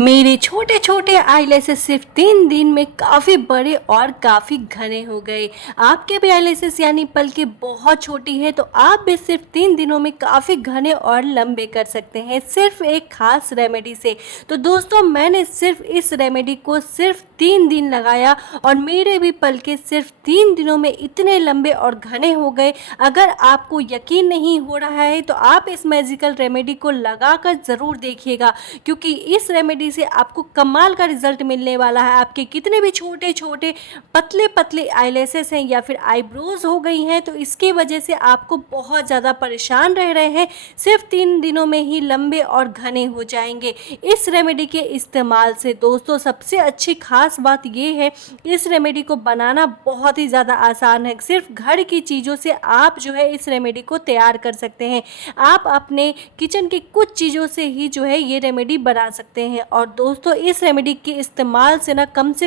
मेरे छोटे छोटे आईलैशेस सिर्फ 3 दिन में काफ़ी बड़े और काफ़ी घने हो गए। आपके भी आईलैशेस यानी पलकें बहुत छोटी है तो आप भी सिर्फ 3 दिनों में काफ़ी घने और लंबे कर सकते हैं सिर्फ एक खास रेमेडी से। तो दोस्तों मैंने सिर्फ इस रेमेडी को सिर्फ 3 दिन लगाया और मेरे भी पलके सिर्फ 3 दिनों में इतने लंबे और घने हो गए। अगर आपको यकीन नहीं हो रहा है तो आप इस मैजिकल रेमेडी को लगाकर ज़रूर देखिएगा, क्योंकि इस रेमेडी से आपको कमाल का रिजल्ट मिलने वाला है। आपके कितने भी छोटे छोटे पतले पतले आईलैशेस हैं या फिर आईब्रोज हो गई हैं तो इसकी वजह से आपको बहुत ज़्यादा परेशान रह रहे हैं, सिर्फ 3 दिनों में ही लंबे और घने हो जाएंगे इस रेमेडी के इस्तेमाल से। दोस्तों सबसे अच्छी खास बात यह है इस रेमेडी को बनाना बहुत ही ज़्यादा आसान है। सिर्फ घर की चीज़ों से आप जो है इस रेमेडी को तैयार कर सकते हैं। आप अपने किचन की कुछ चीज़ों से ही जो है ये रेमेडी बना सकते हैं। और दोस्तों इस रेमेडी के इस्तेमाल से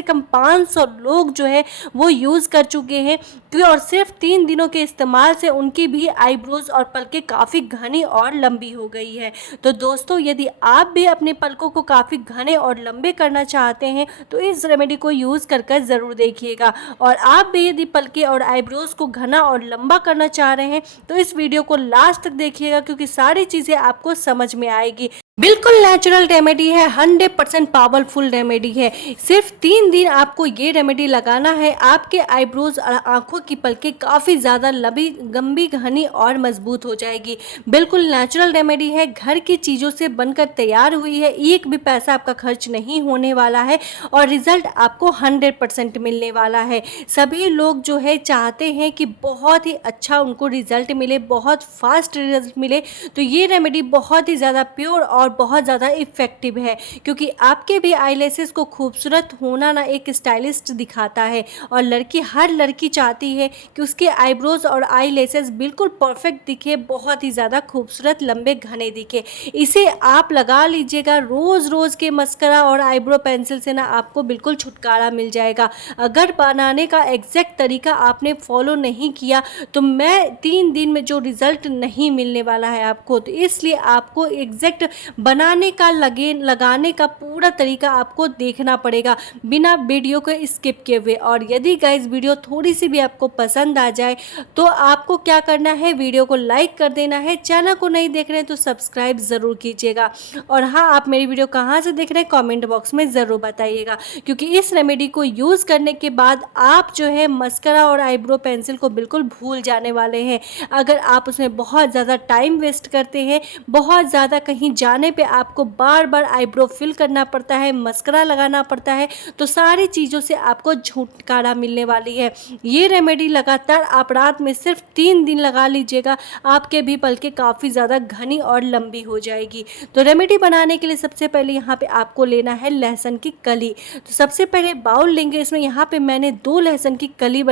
कम 500 लोग जो है वो यूज़ कर चुके हैं और सिर्फ 3 दिनों के इस्तेमाल से उनकी भी आईब्रोज और पलकें काफ़ी घनी और लंबी हो गई है। तो दोस्तों यदि आप भी अपने पलकों को काफ़ी घने और लंबे करना चाहते हैं तो इस रेमेडी को यूज़ कर ज़रूर देखिएगा। और आप भी यदि पलके और आईब्रोज को घना और लंबा करना चाह रहे हैं तो इस वीडियो को लास्ट तक देखिएगा, क्योंकि सारी चीज़ें आपको समझ में आएगी। बिल्कुल नेचुरल रेमेडी है, 100% पावरफुल रेमेडी है। सिर्फ 3 दिन आपको ये रेमेडी लगाना है, आपके आईब्रोज और आंखों की पलकें काफ़ी ज़्यादा लंबी घनी और मजबूत हो जाएगी। बिल्कुल नेचुरल रेमेडी है, घर की चीज़ों से बनकर तैयार हुई है, एक भी पैसा आपका खर्च नहीं होने वाला है और रिज़ल्ट आपको 100% मिलने वाला है। सभी लोग जो है चाहते हैं कि बहुत ही अच्छा उनको रिज़ल्ट मिले, बहुत फास्ट रिजल्ट मिले, तो ये रेमेडी बहुत ही ज़्यादा प्योर और बहुत ज़्यादा इफ़ेक्टिव है, क्योंकि आपके भी आईलैशेस को खूबसूरत होना एक स्टाइलिस्ट दिखाता है और हर लड़की चाहती है कि उसके आईब्रोज और आईलैशेस बिल्कुल परफेक्ट दिखे, बहुत ही ज़्यादा खूबसूरत लंबे घने दिखे। इसे आप लगा लीजिएगा, रोज़ के मस्करा और आईब्रो पेंसिल से आपको बिल्कुल छुटकारा मिल जाएगा। अगर बनाने का एग्जैक्ट तरीका आपने फॉलो नहीं किया तो मैं 3 दिन में जो रिज़ल्ट नहीं मिलने वाला है आपको, तो इसलिए आपको एग्जैक्ट बनाने का लगाने का पूरा तरीका आपको देखना पड़ेगा बिना वीडियो को स्किप किए हुए। और यदि गाइस वीडियो थोड़ी सी भी आपको पसंद आ जाए तो आपको क्या करना है, वीडियो को लाइक कर देना है, चैनल को नहीं देख रहे हैं तो सब्सक्राइब ज़रूर कीजिएगा। और हाँ, आप मेरी वीडियो कहाँ से देख रहे हैं कमेंट बॉक्स में ज़रूर बताइएगा, क्योंकि इस रेमेडी को यूज़ करने के बाद आप जो है मस्करा और आईब्रो पेंसिल को बिल्कुल भूल जाने वाले हैं। अगर आप उसमें बहुत ज़्यादा टाइम वेस्ट करते हैं, बहुत ज़्यादा कहीं जाने पे आपको बार बार आईब्रो फिल करना पड़ता है, मस्करा लगाना पड़ता है, तो सारी चीज़ों से आपको छुटकारा मिलने वाली है। ये रेमेडी लगातार आप रात में सिर्फ 3 दिन लगा लीजिएगा, आपके भी पलकें काफ़ी ज़्यादा घनी और लंबी हो जाएगी। तो रेमेडी बनाने के लिए सबसे पहले यहाँ पे आपको लेना है लहसुन की कली। तो सबसे पहले बाउल लेंगे, इसमें यहाँ पे मैंने 2 लहसुन की कली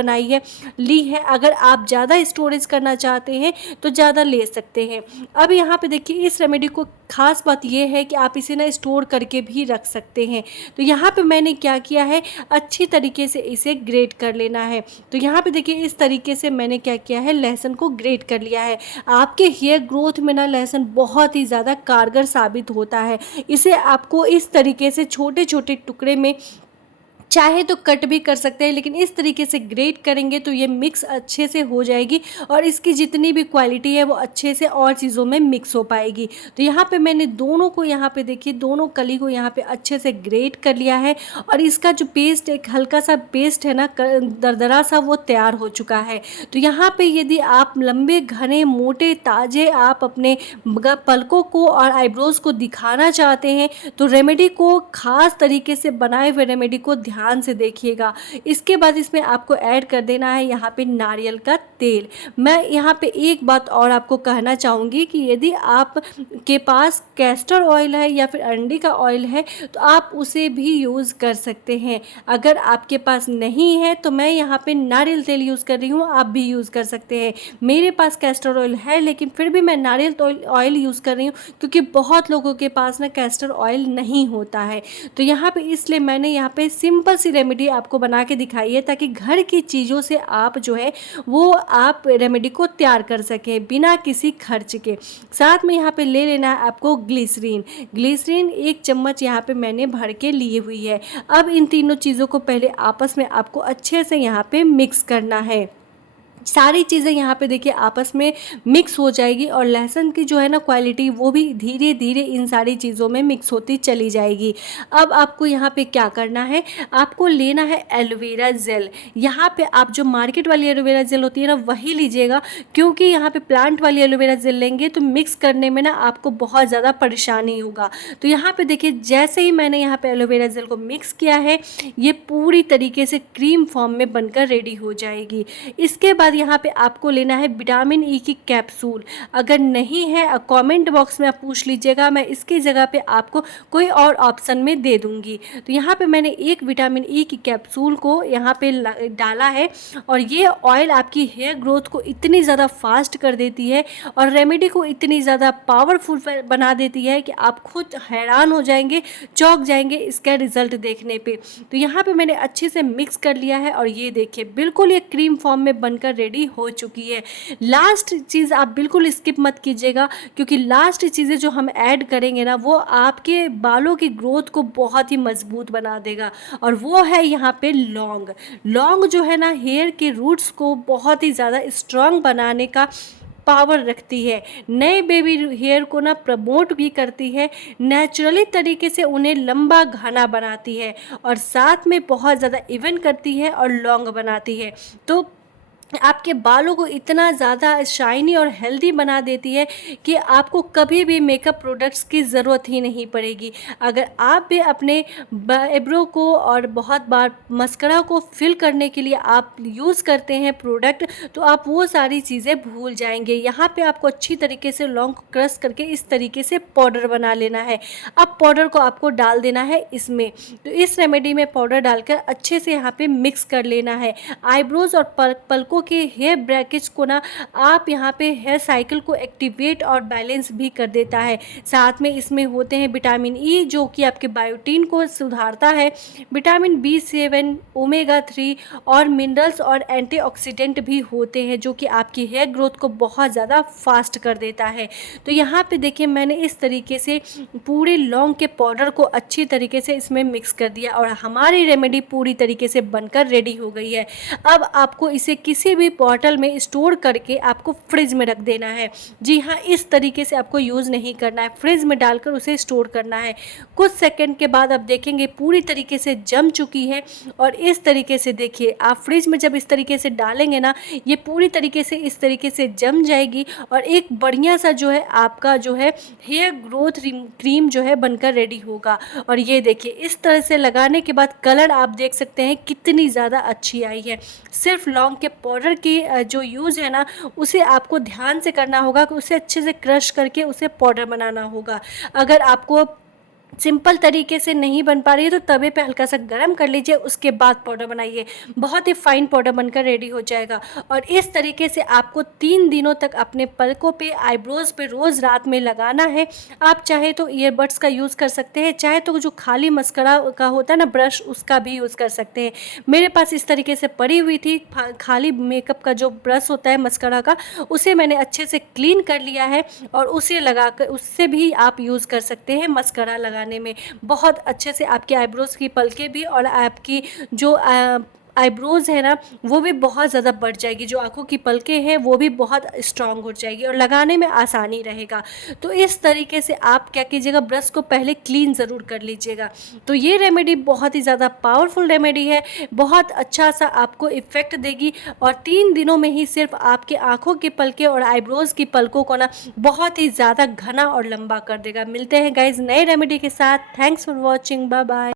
ली है। अगर आप ज़्यादा स्टोरेज करना चाहते हैं तो ज़्यादा ले सकते हैं। अब यहाँ पे देखिए इस रेमेडी को खास बात यह है कि आप इसे स्टोर करके भी रख सकते हैं। तो यहाँ पे मैंने क्या किया है, अच्छी तरीके से इसे ग्रेट कर लेना है। तो यहाँ पे देखिए इस तरीके से मैंने क्या किया है, लहसुन को ग्रेट कर लिया है। आपके हेयर ग्रोथ में लहसुन बहुत ही ज़्यादा कारगर साबित होता है। इसे आपको इस तरीके से छोटे छोटे टुकड़े में चाहे तो कट भी कर सकते हैं, लेकिन इस तरीके से ग्रेट करेंगे तो ये मिक्स अच्छे से हो जाएगी और इसकी जितनी भी क्वालिटी है वो अच्छे से और चीज़ों में मिक्स हो पाएगी। तो यहाँ पे मैंने दोनों को यहाँ पे देखिए दोनों कली को यहाँ पे अच्छे से ग्रेट कर लिया है और इसका जो पेस्ट एक हल्का सा पेस्ट है दरदरा सा वो तैयार हो चुका है। तो यहाँ पे यदि आप लंबे घने मोटे ताज़े आप अपने पलकों को और आईब्रोज को दिखाना चाहते हैं तो रेमेडी को खास तरीके से बनाए हुए रेमेडी को ध्यान से देखिएगा। इसके बाद इसमें आपको ऐड कर देना है यहाँ पे नारियल का तेल। मैं यहाँ पे एक बात और आपको कहना चाहूँगी कि यदि आप के पास कैस्टर ऑयल है या फिर अंडे का ऑयल है तो आप उसे भी यूज़ कर सकते हैं। अगर आपके पास नहीं है तो मैं यहाँ पे नारियल तेल यूज़ कर रही हूँ, आप भी यूज़ कर सकते हैं। मेरे पास कैस्टर ऑयल है लेकिन फिर भी मैं नारियल ऑयल यूज़ कर रही हूँ, क्योंकि बहुत लोगों के पास कैस्टर ऑयल नहीं होता है। तो यहाँ पे इसलिए मैंने यहाँ पे सिंपल सिंपल सी रेमेडी आपको बना के दिखाई है, ताकि घर की चीज़ों से आप जो है वो आप रेमेडी को तैयार कर सकें बिना किसी खर्च के। साथ में यहाँ पे ले लेना है आपको ग्लिसरीन। ग्लिसरीन 1 चम्मच यहाँ पे मैंने भर के लिए हुई है। अब इन तीनों चीज़ों को पहले आपस में आपको अच्छे से यहाँ पे मिक्स करना है। सारी चीज़ें यहाँ पे देखिए आपस में मिक्स हो जाएगी और लहसुन की जो है ना क्वालिटी वो भी धीरे धीरे इन सारी चीज़ों में मिक्स होती चली जाएगी। अब आपको यहाँ पे क्या करना है, आपको लेना है एलोवेरा जेल। यहाँ पे आप जो मार्केट वाली एलोवेरा जेल होती है ना वही लीजिएगा, क्योंकि यहाँ पे प्लांट वाली एलोवेरा जेल लेंगे तो मिक्स करने में ना आपको बहुत ज़्यादा परेशानी होगा। तो यहाँ पे देखिए जैसे ही मैंने यहाँ पे एलोवेरा जेल को मिक्स किया है, ये पूरी तरीके से क्रीम फॉर्म में बनकर रेडी हो जाएगी। इसके बाद यहाँ पे आपको लेना है विटामिन ई की कैप्सूल। अगर नहीं है कमेंट बॉक्स में आप पूछ लीजिएगा, मैं इसकी जगह पे आपको कोई और ऑप्शन में दे दूंगी। तो यहाँ पे मैंने एक विटामिन ई की कैप्सूल को यहाँ पे डाला है और ये ऑयल आपकी हेयर ग्रोथ को इतनी ज़्यादा फास्ट कर देती है और रेमेडी को इतनी ज़्यादा पावरफुल बना देती है कि आप खुद हैरान हो जाएंगे, चौंक जाएंगे इसका रिजल्ट देखने पे। तो यहाँ पे मैंने अच्छे से मिक्स कर लिया है और ये देखिए बिल्कुल ये क्रीम फॉर्म में बनकर रेडी हो चुकी है। लास्ट चीज़ आप बिल्कुल स्किप मत कीजिएगा, क्योंकि लास्ट चीज़ें जो हम ऐड करेंगे ना वो आपके बालों की ग्रोथ को बहुत ही मजबूत बना देगा, और वो है यहाँ पे लौंग। लौंग जो है ना हेयर के रूट्स को बहुत ही ज़्यादा स्ट्रांग बनाने का पावर रखती है, नए बेबी हेयर को ना प्रमोट भी करती है, नेचुरली तरीके से उन्हें लंबा घना बनाती है और साथ में बहुत ज़्यादा इवन करती है और लॉन्ग बनाती है। तो आपके बालों को इतना ज़्यादा शाइनी और हेल्दी बना देती है कि आपको कभी भी मेकअप प्रोडक्ट्स की ज़रूरत ही नहीं पड़ेगी। अगर आप भी अपने आईब्रो को और बहुत बार मस्करा को फिल करने के लिए आप यूज़ करते हैं प्रोडक्ट, तो आप वो सारी चीज़ें भूल जाएंगे। यहाँ पे आपको अच्छी तरीके से लौंग को क्रश करके इस तरीके से पाउडर बना लेना है। अब पाउडर को आपको डाल देना है इसमें। तो इस रेमेडी में पाउडर डालकर अच्छे से यहाँ पे मिक्स कर लेना है। आईब्रोज और पलकों के हेयर ब्रैकेज को ना आप यहाँ पे हेयर साइकिल को एक्टिवेट और बैलेंस भी कर देता है। साथ में इसमें होते हैं विटामिन ई जो कि आपके बायोटीन को सुधारता है, विटामिन B7, ओमेगा 3 और मिनरल्स और एंटीऑक्सीडेंट भी होते हैं जो कि आपकी हेयर ग्रोथ को बहुत ज़्यादा फास्ट कर देता है। तो यहाँ पे देखिए मैंने इस तरीके से पूरे लौंग के पाउडर को अच्छी तरीके से इसमें मिक्स कर दिया और हमारी रेमेडी पूरी तरीके से बनकर रेडी हो गई है। अब आपको इसे किसी भी बॉटल में स्टोर करके आपको फ्रिज में रख देना है। जी हाँ, इस तरीके से आपको यूज़ नहीं करना है, फ्रिज में डालकर उसे स्टोर करना है। कुछ सेकंड के बाद आप देखेंगे पूरी तरीके से जम चुकी है और इस तरीके से देखिए आप फ्रिज में जब इस तरीके से डालेंगे ना ये पूरी तरीके से इस तरीके से जम जाएगी और एक बढ़िया सा जो है आपका जो है हेयर ग्रोथ क्रीम जो है बनकर रेडी होगा। और ये देखिए इस तरह से लगाने के बाद कलर आप देख सकते हैं कितनी ज़्यादा अच्छी आई है। सिर्फ लौंग के पाउडर की जो यूज़ है ना उसे आपको ध्यान से करना होगा कि उसे अच्छे से क्रश करके उसे पाउडर बनाना होगा। अगर आपको सिंपल तरीके से नहीं बन पा रही है तो तवे पे हल्का सा गरम कर लीजिए, उसके बाद पाउडर बनाइए, बहुत ही फाइन पाउडर बनकर रेडी हो जाएगा। और इस तरीके से आपको 3 दिनों तक अपने पलकों पे, आईब्रोज़ पे रोज़ रात में लगाना है। आप चाहे तो ईयरबड्स का यूज़ कर सकते हैं, चाहे तो जो खाली मस्करा का होता है ना ब्रश उसका भी यूज़ कर सकते हैं। मेरे पास इस तरीके से पड़ी हुई थी खाली मेकअप का जो ब्रश होता है मस्करा का, उसे मैंने अच्छे से क्लीन कर लिया है और उसे लगाकर उससे भी आप यूज़ कर सकते हैं मस्करा लगाने में। बहुत अच्छे से आपकी आईब्रोज की पलके भी और आपकी जो आईब्रोज है ना वो भी बहुत ज़्यादा बढ़ जाएगी, जो आंखों की पलकें हैं वो भी बहुत स्ट्रांग हो जाएगी और लगाने में आसानी रहेगा। तो इस तरीके से आप क्या कीजिएगा, ब्रश को पहले क्लीन ज़रूर कर लीजिएगा। तो ये रेमेडी बहुत ही ज़्यादा पावरफुल रेमेडी है, बहुत अच्छा सा आपको इफ़ेक्ट देगी और 3 दिनों में ही सिर्फ आपके आंखों के पलके और आईब्रोज़ की पलकों को ना बहुत ही ज़्यादा घना और लंबा कर देगा। मिलते हैं गाइज नए रेमेडी के साथ। Thanks for watching, bye bye.